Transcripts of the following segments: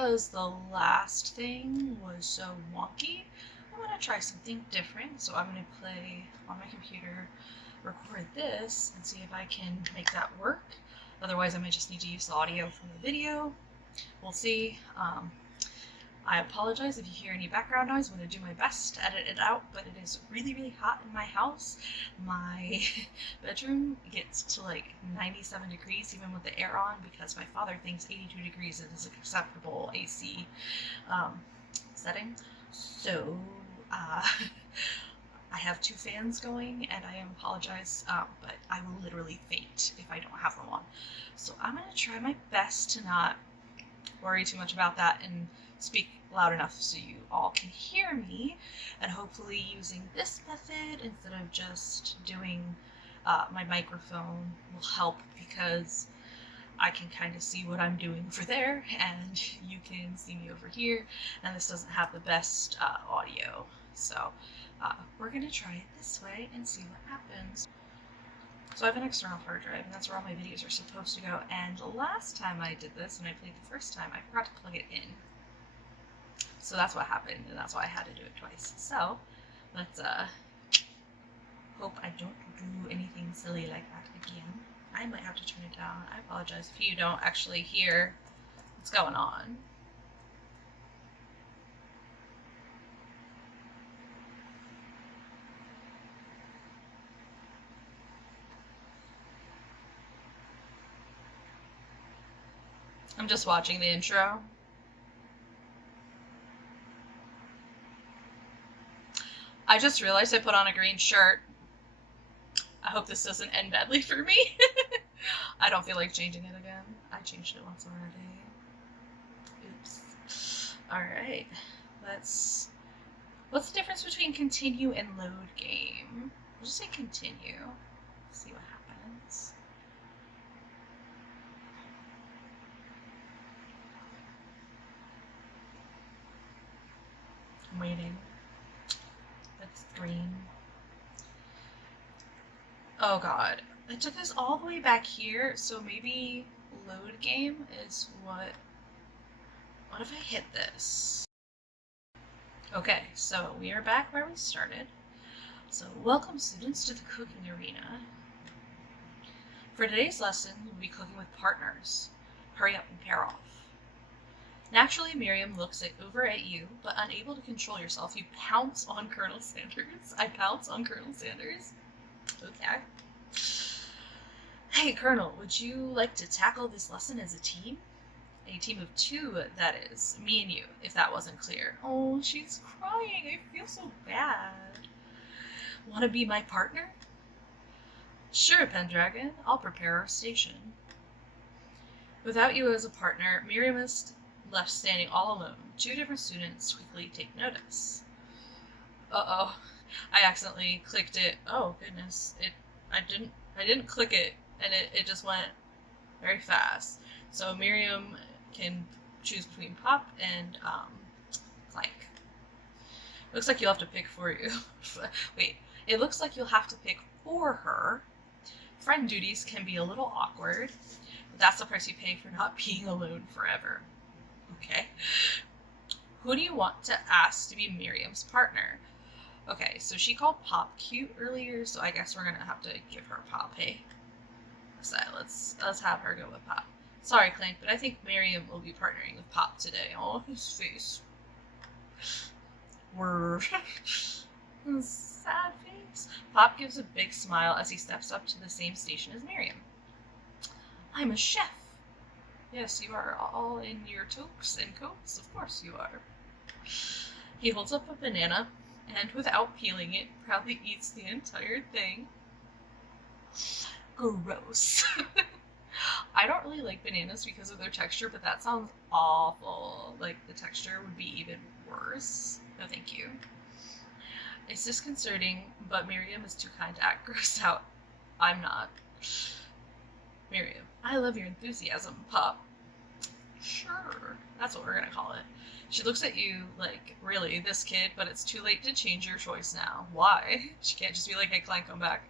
because the last thing was so wonky, I'm going to try something different. So I'm going to play on my computer, record this, and see if I can make that work. Otherwise, I might just need to use the audio from the video. We'll see. I apologize if you hear any background noise. I'm going to do my best to edit it out, but it is really, really hot in my house. My bedroom gets to like 97 degrees even with the air on because my father thinks 82 degrees is an acceptable AC setting. So I have 2 fans going, and I apologize, but I will literally faint if I don't have them on. So I'm going to try my best to not worry too much about that and speak loud enough so you all can hear me, and hopefully using this method instead of just doing my microphone will help, because I can kind of see what I'm doing over there and you can see me over here, and this doesn't have the best audio. So we're going to try it this way and see what happens. So I have an external hard drive, and that's where all my videos are supposed to go, and the last time I did this, when I played the first time, I forgot to plug it in. So that's what happened, and that's why I had to do it twice. So let's hope I don't do anything silly like that again. I might have to turn it down. I apologize if you don't actually hear what's going on. I'm just watching the intro. I just realized I put on a green shirt. I hope this doesn't end badly for me. I don't feel like changing it again. I changed it once already. Oops. Alright. What's the difference between continue and load game? I'll just say continue. See what happens. I'm waiting. That's green. Oh god. It took us all the way back here, so maybe load game is what... What if I hit this? Okay, so we are back where we started. So welcome students to the cooking arena. For today's lesson, we'll be cooking with partners. Hurry up and pair off. Naturally, Miriam looks over at you, but unable to control yourself, you pounce on Colonel Sanders. I pounce on Colonel Sanders. Okay. Hey, Colonel, would you like to tackle this lesson as a team? A team of 2, that is. Me and you, if that wasn't clear. Oh, she's crying. I feel so bad. Want to be my partner? Sure, Pendragon. I'll prepare our station. Without you as a partner, Miriam is left standing all alone. 2 different students quickly take notice. Uh-oh. I accidentally clicked it. Oh, goodness. I didn't click it, and it just went very fast. So Miriam can choose between Pop and Clank. Looks like you'll have to pick for you. Wait, it looks like you'll have to pick for her. Friend duties can be a little awkward, but that's the price you pay for not being alone forever. Okay. Who do you want to ask to be Miriam's partner? Okay, so she called Pop cute earlier, so I guess we're gonna have to give her Pop, hey? So let's have her go with Pop. Sorry, Clank, but I think Miriam will be partnering with Pop today. Oh, his face. Word. Sad face. Pop gives a big smile as he steps up to the same station as Miriam. I'm a chef. Yes, you are all in your toques and coats. Of course you are. He holds up a banana, and without peeling it, proudly eats the entire thing. Gross. I don't really like bananas because of their texture, but that sounds awful. Like, the texture would be even worse. No, thank you. It's disconcerting, but Miriam is too kind to act grossed out. I'm not. Miriam, I love your enthusiasm, Pop. Sure, that's what we're gonna call it. She looks at you like, really, this kid, but it's too late to change your choice now. Why? She can't just be like, hey, Clank, come back.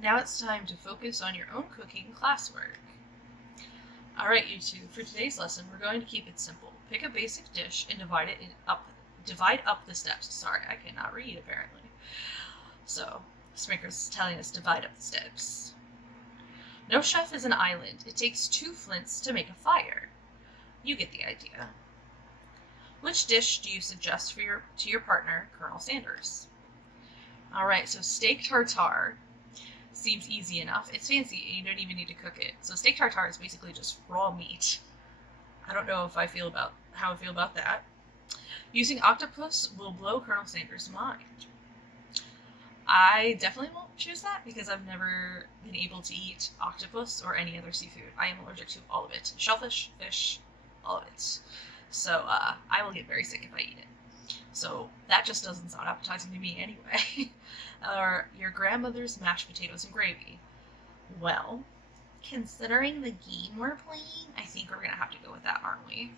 Now it's time to focus on your own cooking classwork. Alright, you two, for today's lesson, we're going to keep it simple. Pick a basic dish and divide up the steps. Sorry, I cannot read, apparently. So, Sminkers is telling us divide up the steps. No chef is an island. It takes 2 flints to make a fire. You get the idea. Which dish do you suggest to your partner, Colonel Sanders? Alright, so steak tartare seems easy enough. It's fancy, you don't even need to cook it. So steak tartare is basically just raw meat. I don't know how I feel about that. Using octopus will blow Colonel Sanders' mind. I definitely won't choose that because I've never been able to eat octopus or any other seafood. I am allergic to all of it. Shellfish, fish, all of it. So I will get very sick if I eat it. So that just doesn't sound appetizing to me anyway. Or your grandmother's mashed potatoes and gravy. Well, considering the game we're playing, I think we're going to have to go with that, aren't we?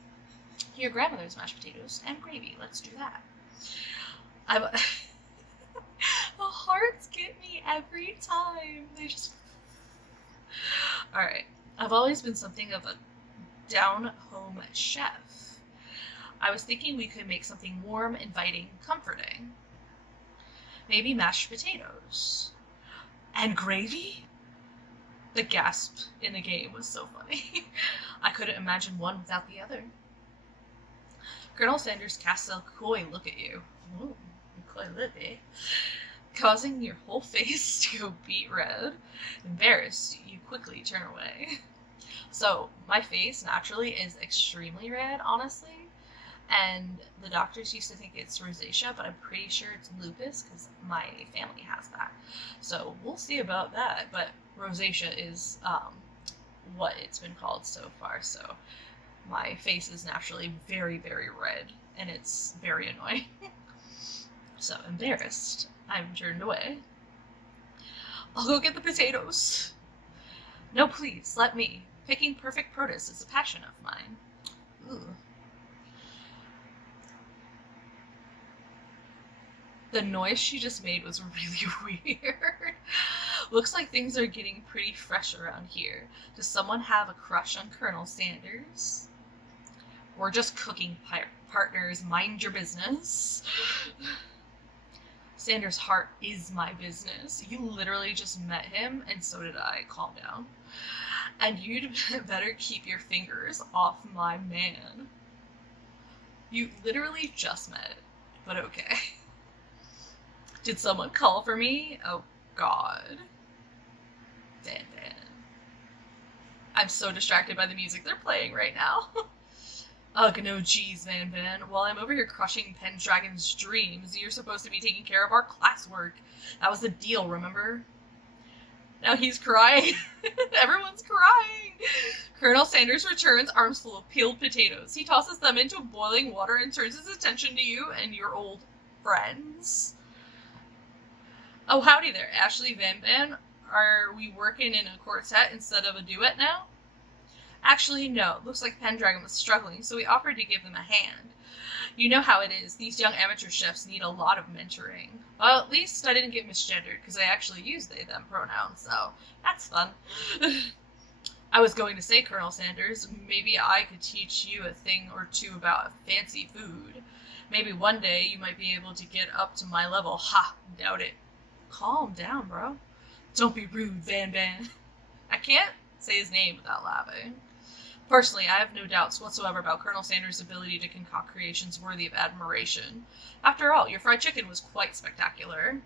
Your grandmother's mashed potatoes and gravy. Let's do that. The hearts get me every time. They just... Alright. I've always been something of a down-home chef. I was thinking we could make something warm, inviting, comforting. Maybe mashed potatoes. And gravy? The gasp in the game was so funny. I couldn't imagine one without the other. Colonel Sanders casts a coy look at you. Ooh, coy look, eh? Causing your whole face to go beet red. Embarrassed, you quickly turn away. So, my face naturally is extremely red, honestly. And the doctors used to think it's rosacea, but I'm pretty sure it's lupus because my family has that. So, we'll see about that. But rosacea is what it's been called so far. So, my face is naturally very, very red. And it's very annoying. So, embarrassed. I'm turned away. I'll go get the potatoes. No, please, let me. Picking perfect produce is a passion of mine. Ooh. The noise she just made was really weird. Looks like things are getting pretty fresh around here. Does someone have a crush on Colonel Sanders? We're just cooking partners. Mind your business. Sanders' heart is my business. You literally just met him, and so did I. Calm down. And you'd better keep your fingers off my man. You literally just met, but okay. Did someone call for me? Oh, God. Van. I'm so distracted by the music they're playing right now. Ugh, no geez, Van. While I'm over here crushing Pendragon's dreams, you're supposed to be taking care of our classwork. That was the deal, remember? Now he's crying. Everyone's crying. Colonel Sanders returns, arms full of peeled potatoes. He tosses them into boiling water and turns his attention to you and your old friends. Oh, howdy there, Ashley Van. Are we working in a quartet instead of a duet now? Actually, no. Looks like Pendragon was struggling, so we offered to give them a hand. You know how it is. These young amateur chefs need a lot of mentoring. Well, at least I didn't get misgendered, because I actually use they/them pronouns, so that's fun. I was going to say, Colonel Sanders, maybe I could teach you a thing or two about fancy food. Maybe one day you might be able to get up to my level. Ha! Doubt it. Calm down, bro. Don't be rude, Van. I can't say his name without laughing. Personally, I have no doubts whatsoever about Colonel Sanders' ability to concoct creations worthy of admiration. After all, your fried chicken was quite spectacular.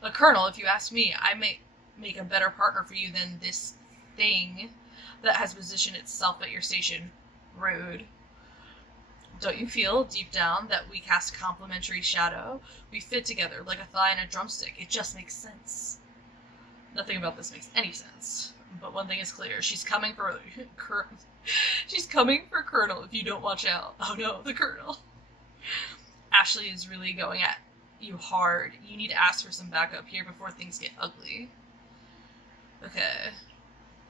But Colonel, if you ask me, I may make a better partner for you than this thing that has positioned itself at your station. Rude. Don't you feel, deep down, that we cast a complementary shadow? We fit together like a thigh and a drumstick. It just makes sense. Nothing about this makes any sense. But one thing is clear. She's coming for Colonel if you don't watch out. Oh no, the Colonel. Ashley is really going at you hard. You need to ask for some backup here before things get ugly. Okay.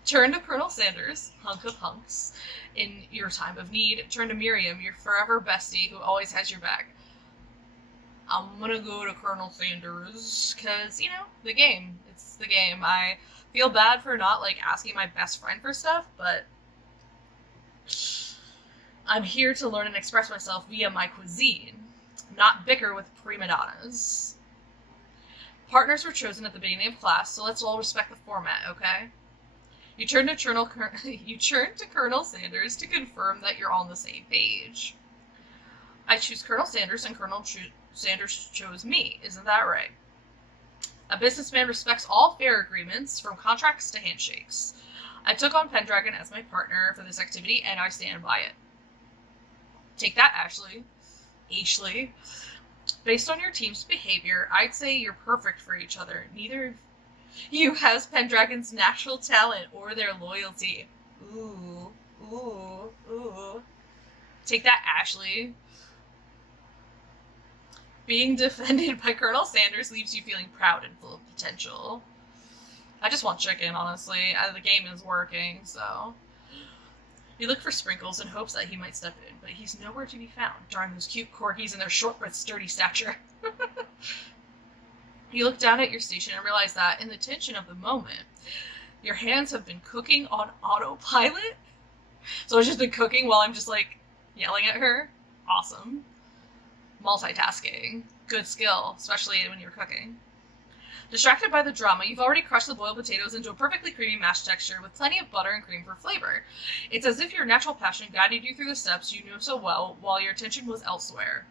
Turn to Colonel Sanders, hunk of hunks, in your time of need. Turn to Miriam, your forever bestie who always has your back. I'm gonna go to Colonel Sanders, because, you know, the game. It's the game. I feel bad for not, like, asking my best friend for stuff, but I'm here to learn and express myself via my cuisine, not bicker with prima donnas. Partners were chosen at the beginning of class, so let's all respect the format, okay? You turn to Colonel Sanders to confirm that you're all on the same page. I choose Colonel Sanders, and Sanders chose me. Isn't that right? A businessman respects all fair agreements, from contracts to handshakes. I took on Pendragon as my partner for this activity, and I stand by it. Take that, Ashley. Based on your team's behavior, I'd say you're perfect for each other. Neither of you has Pendragon's natural talent or their loyalty. Ooh. Take that, Ashley. Being defended by Colonel Sanders leaves you feeling proud and full of potential. I just want chicken, honestly. The game is working, so. You look for Sprinkles in hopes that he might step in, but he's nowhere to be found. Darn those cute corgis and their short but sturdy stature. You look down at your station and realize that, in the tension of the moment, your hands have been cooking on autopilot. So I've just been cooking while I'm just, like, yelling at her. Awesome. Multitasking. Good skill, especially when you're cooking. Distracted by the drama, you've already crushed the boiled potatoes into a perfectly creamy mashed texture with plenty of butter and cream for flavor. It's as if your natural passion guided you through the steps you knew so well while your attention was elsewhere.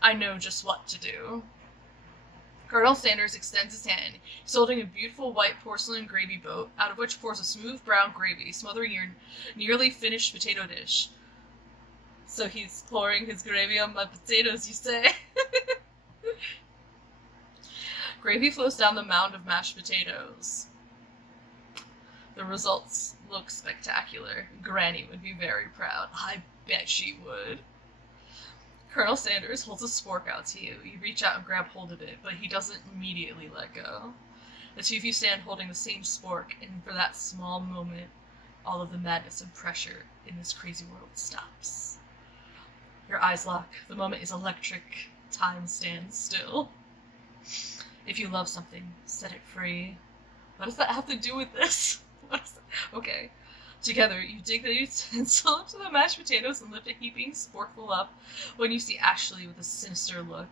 I know just what to do. Colonel Sanders extends his hand. He's holding a beautiful white porcelain gravy boat, out of which pours a smooth brown gravy, smothering your nearly finished potato dish. So he's pouring his gravy on my potatoes, you say? Gravy flows down the mound of mashed potatoes. The results look spectacular. Granny would be very proud. I bet she would. Colonel Sanders holds a spork out to you. You reach out and grab hold of it, but he doesn't immediately let go. The two of you stand holding the same spork, and for that small moment, all of the madness and pressure in this crazy world stops. Your eyes lock. The moment is electric. Time stands still. If you love something, set it free. What does that have to do with this? Okay. Together, you dig the utensil into the mashed potatoes and lift a heaping sporkful up. When you see Ashley with a sinister look,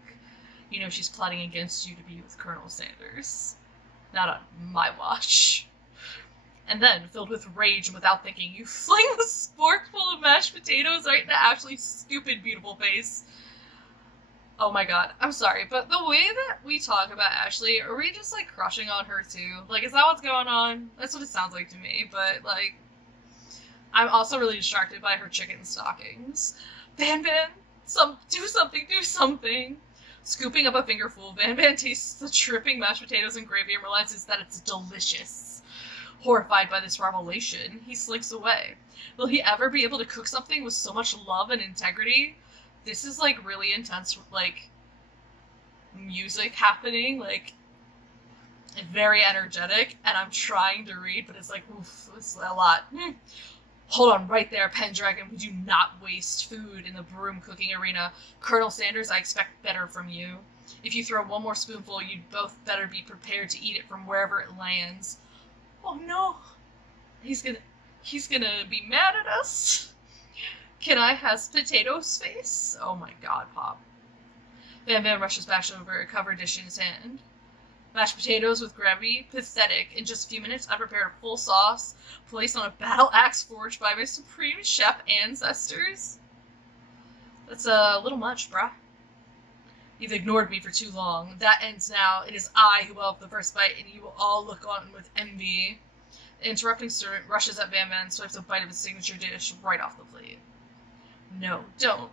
you know she's plotting against you to be with Colonel Sanders. Not on my watch. And then, filled with rage and without thinking, you fling the sporkful of mashed potatoes right into Ashley's stupid, beautiful face. Oh my god, I'm sorry, but the way that we talk about Ashley, are we just, like, crushing on her, too? Like, is that what's going on? That's what it sounds like to me, but, like, I'm also really distracted by her chicken stockings. Van, do something! Scooping up a fingerful, Van tastes the dripping mashed potatoes and gravy and realizes that it's delicious. Horrified by this revelation, he slinks away. Will he ever be able to cook something with so much love and integrity? This is, like, really intense, like, music happening, like, very energetic, and I'm trying to read, but it's like, oof, it's a lot. Hold on right there, Pendragon. We do not waste food in the broom cooking arena. Colonel Sanders, I expect better from you. If you throw one more spoonful, you'd both better be prepared to eat it from wherever it lands. Oh no! He's gonna be mad at us? Can I has potatoes face? Oh my god, Pop. Van rushes back over a covered dish in his hand. Mashed potatoes with gravy? Pathetic. In just a few minutes, I prepared a full sauce, placed on a battle axe forged by my supreme chef ancestors. That's a little much, bruh. You've ignored me for too long. That ends now. It is I who will have the first bite, and you will all look on with envy. The interrupting servant rushes at Van and swipes a bite of his signature dish right off the plate. No, don't.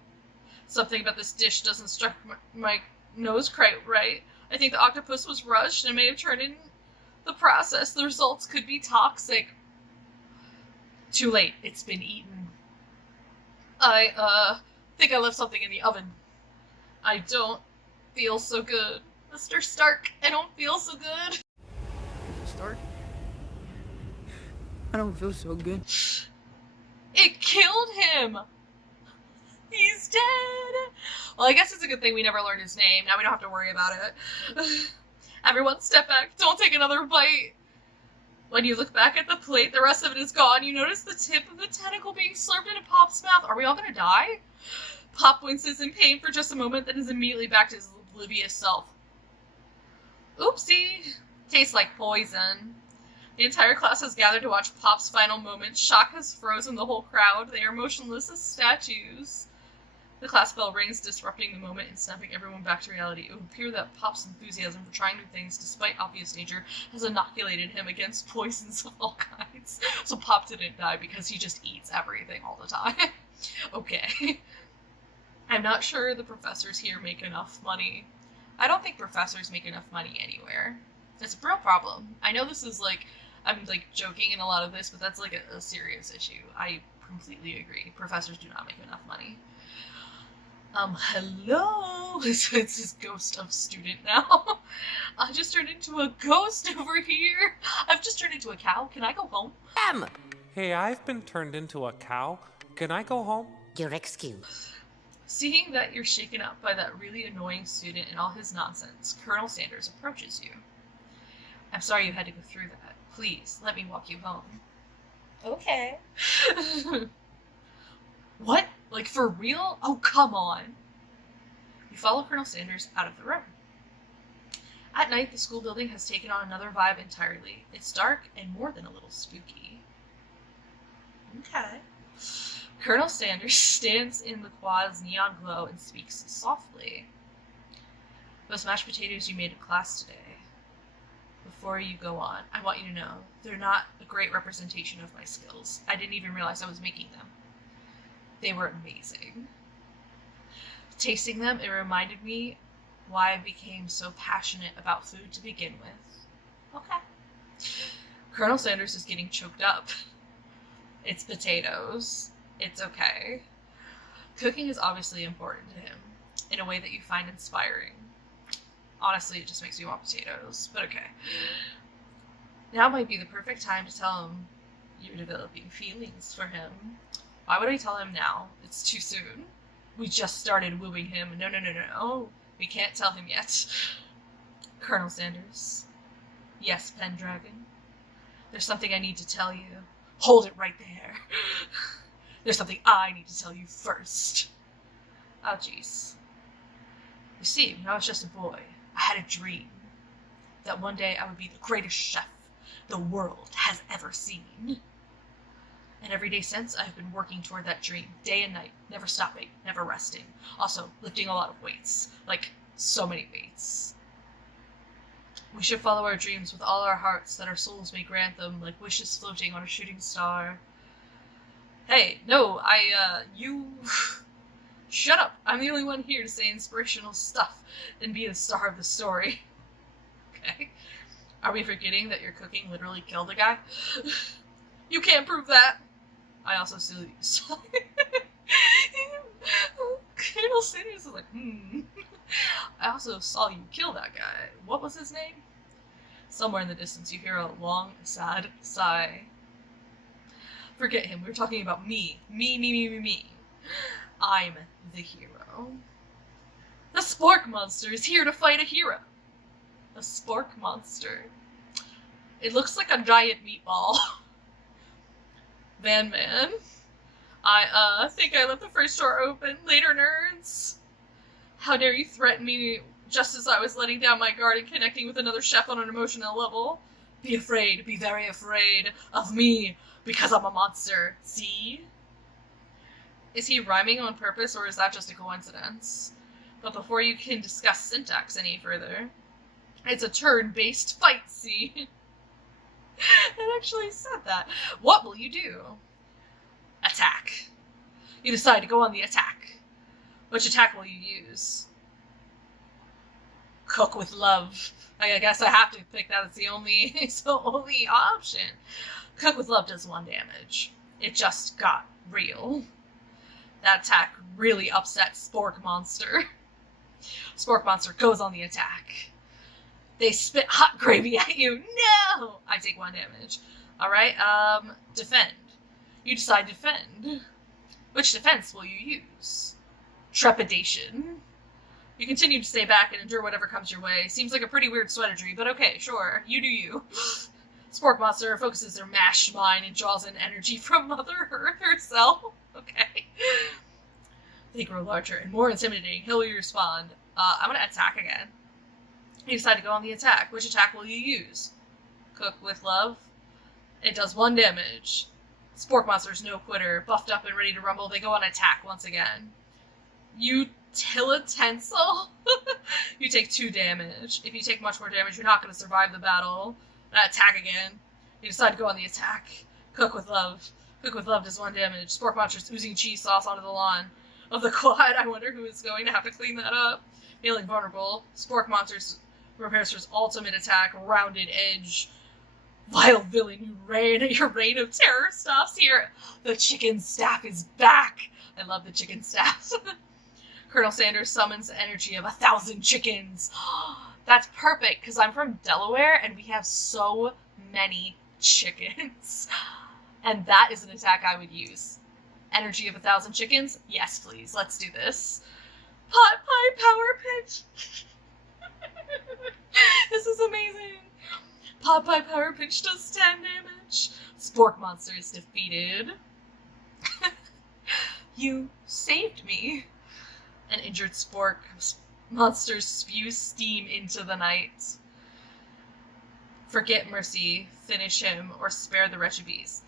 Something about this dish doesn't strike my nose quite right. I think the octopus was rushed and may have turned in the process. The results could be toxic. Too late. It's been eaten. I think I left something in the oven. I don't feel so good. Mr. Stark, I don't feel so good. Mr. Stark? I don't feel so good. It killed him! He's dead! Well, I guess it's a good thing we never learned his name. Now we don't have to worry about it. Everyone, step back. Don't take another bite. When you look back at the plate, the rest of it is gone. You notice the tip of the tentacle being slurped into Pop's mouth. Are we all gonna die? Pop winces in pain for just a moment, then is immediately back to his oblivious self. Oopsie. Tastes like poison. The entire class has gathered to watch Pop's final moment. Shock has frozen the whole crowd. They are motionless as statues. The class bell rings, disrupting the moment and snapping everyone back to reality. It would appear that Pop's enthusiasm for trying new things, despite obvious danger, has inoculated him against poisons of all kinds. So Pop didn't die because he just eats everything all the time. Okay. I'm not sure the professors here make enough money. I don't think professors make enough money anywhere. It's a real problem. I know this is like, I'm like joking in a lot of this, but that's like a serious issue. I completely agree. Professors do not make enough money. Hello? It's this ghost of student now. I just turned into a ghost over here. I've just turned into a cow. Can I go home? Hey, I've been turned into a cow. Can I go home? You're excused. Seeing that you're shaken up by that really annoying student and all his nonsense, Colonel Sanders approaches you. I'm sorry you had to go through that. Please, let me walk you home. Okay. What? Like, for real? Oh, come on. You follow Colonel Sanders out of the room. At night, the school building has taken on another vibe entirely. It's dark and more than a little spooky. Okay. Colonel Sanders stands in the quad's neon glow and speaks softly. Those mashed potatoes you made in class today. Before you go on, I want you to know they're not a great representation of my skills. I didn't even realize I was making them. They were amazing. Tasting them, it reminded me why I became so passionate about food to begin with. Okay. Colonel Sanders is getting choked up. It's potatoes. It's okay. Cooking is obviously important to him, in a way that you find inspiring. Honestly, it just makes me want potatoes, but okay. Now might be the perfect time to tell him you're developing feelings for him. Why would I tell him now? It's too soon. We just started wooing him. No. We can't tell him yet. Colonel Sanders. Yes, Pendragon. There's something I need to tell you. Hold it right there. There's something I need to tell you first. Oh, jeez. You see, when I was just a boy, I had a dream that one day I would be the greatest chef the world has ever seen. And every day since, I've been working toward that dream, day and night, never stopping, never resting. Also, lifting a lot of weights. Like, so many weights. We should follow our dreams with all our hearts, that our souls may grant them, like wishes floating on a shooting star. Hey, no, you... Shut up! I'm the only one here to say inspirational stuff and be the star of the story. Okay? Are we forgetting that your cooking literally killed a guy? You can't prove that! I also see you. Colonel Sanders is like, I also saw you kill that guy. What was his name? Somewhere in the distance you hear a long, sad sigh. Forget him. We were talking about me. Me. I'm the hero. The Spork Monster is here to fight a hero. A Spork Monster. It looks like a giant meatball. Man. I think I left the first door open. Later, nerds. How dare you threaten me just as I was letting down my guard and connecting with another chef on an emotional level? Be afraid, be very afraid of me, because I'm a monster. See? Is he rhyming on purpose, or is that just a coincidence? But before you can discuss syntax any further, it's a turn-based fight, see? It actually said that. What will you do? Attack. You decide to go on the attack. Which attack will you use? Cook with love. I guess I have to pick that as the only option. Cook with love does 1 damage. It just got real. That attack really upset Spork Monster. Spork Monster goes on the attack. They spit hot gravy at you. No! I take 1 damage. Alright, defend. You decide defend. Which defense will you use? Trepidation. You continue to stay back and endure whatever comes your way. Seems like a pretty weird strategy, but okay, sure. You do you. Spork Monster focuses their mashed mind and draws in energy from Mother Earth herself. Okay. They grow larger and more intimidating. How will you respond? I'm going to attack again. You decide to go on the attack. Which attack will you use? Cook with love. It does 1 damage. Spork Monster's no quitter. Buffed up and ready to rumble, they go on attack once again. Utilitensel? You take 2 damage. If you take much more damage, you're not going to survive the battle. Attack again. You decide to go on the attack. Cook with love. Cook with love does 1 damage. Spork Monster's oozing cheese sauce onto the lawn of the quad. I wonder who is going to have to clean that up. Feeling vulnerable, Spork Monster's prepares for his ultimate attack, Rounded Edge. Vile villain, your reign of terror stops here. The chicken staff is back. I love the chicken staff. Colonel Sanders summons the energy of 1,000 chickens. That's perfect, because I'm from Delaware, and we have so many chickens. And that is an attack I would use. Energy of 1,000 chickens? Yes, please. Let's do this. Pot pie power pitch. This is amazing. Pot pie power pitch does 10 damage. Spork Monster is defeated. You saved me. An injured Spork Monster spews steam into the night. Forget mercy, finish him, or spare the wretched bees.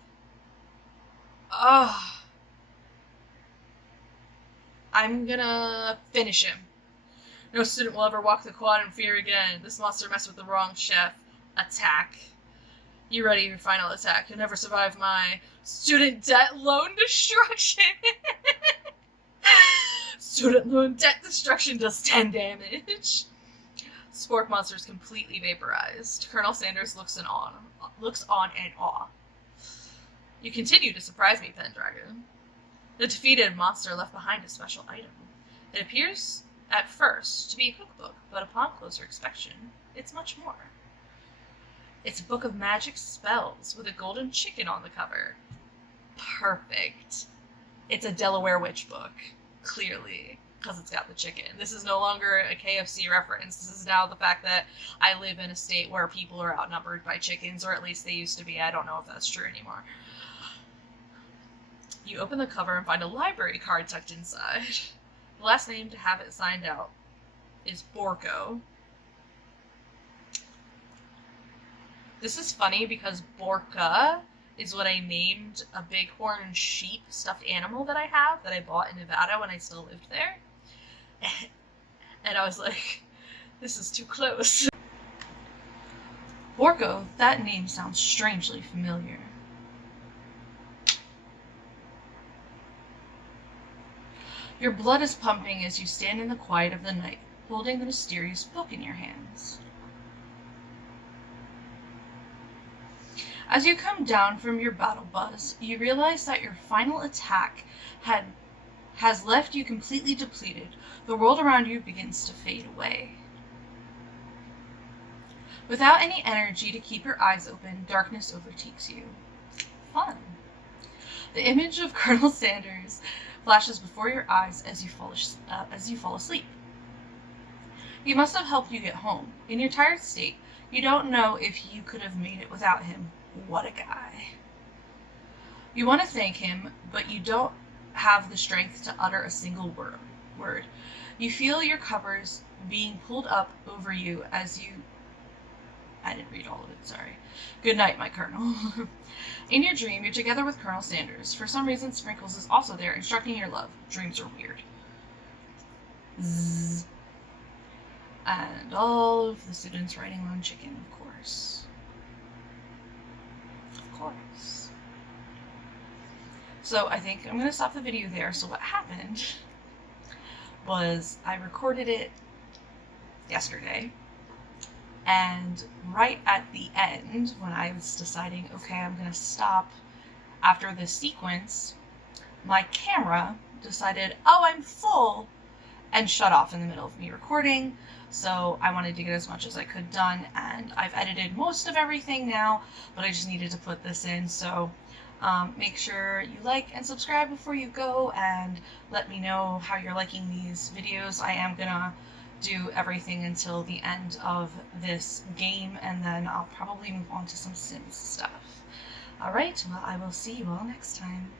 Ugh. I'm gonna finish him. No student will ever walk the quad in fear again. This monster messed with the wrong chef. Attack. You ready your final attack. You'll never survive my student debt loan destruction. Student loan debt destruction does 10 damage. Spork Monster is completely vaporized. Colonel Sanders looks on in awe. You continue to surprise me, Pendragon. The defeated monster left behind a special item. It appears at first to be a cookbook, but upon closer inspection, it's much more. It's a book of magic spells with a golden chicken on the cover. Perfect. It's a Delaware witch book, clearly, because it's got the chicken. This is no longer a KFC reference. This is now the fact that I live in a state where people are outnumbered by chickens, or at least they used to be. I don't know if that's true anymore. You open the cover and find a library card tucked inside. The last name to have it signed out is Borko. This is funny because Borka is what I named a bighorn sheep stuffed animal that I have, that I bought in Nevada when I still lived there. And I was like, this is too close. Borko, that name sounds strangely familiar. Your blood is pumping as you stand in the quiet of the night, holding the mysterious book in your hands. As you come down from your battle buzz, you realize that your final attack has left you completely depleted. The world around you begins to fade away. Without any energy to keep your eyes open, darkness overtakes you. Fun. The image of Colonel Sanders flashes before your eyes as you fall asleep. He must have helped you get home. In your tired state, you don't know if you could have made it without him. What a guy. You want to thank him, but you don't have the strength to utter a single word. You feel your covers being pulled up over you as you... I didn't read all of it, sorry. Good night, my Colonel. In your dream, you're together with Colonel Sanders. For some reason, Sprinkles is also there, instructing your love. Dreams are weird. Zzz. And all of the students writing on chicken, of course. Of course. So I think I'm going to stop the video there. So what happened was I recorded it yesterday. And right at the end, when I was deciding, okay, I'm going to stop after this sequence, my camera decided, oh, I'm full, and shut off in the middle of me recording. So I wanted to get as much as I could done, and I've edited most of everything now, but I just needed to put this in. So make sure you like and subscribe before you go, and let me know how you're liking these videos. I am going to do everything until the end of this game, and then I'll probably move on to some Sims stuff. Alright, well, I will see you all next time.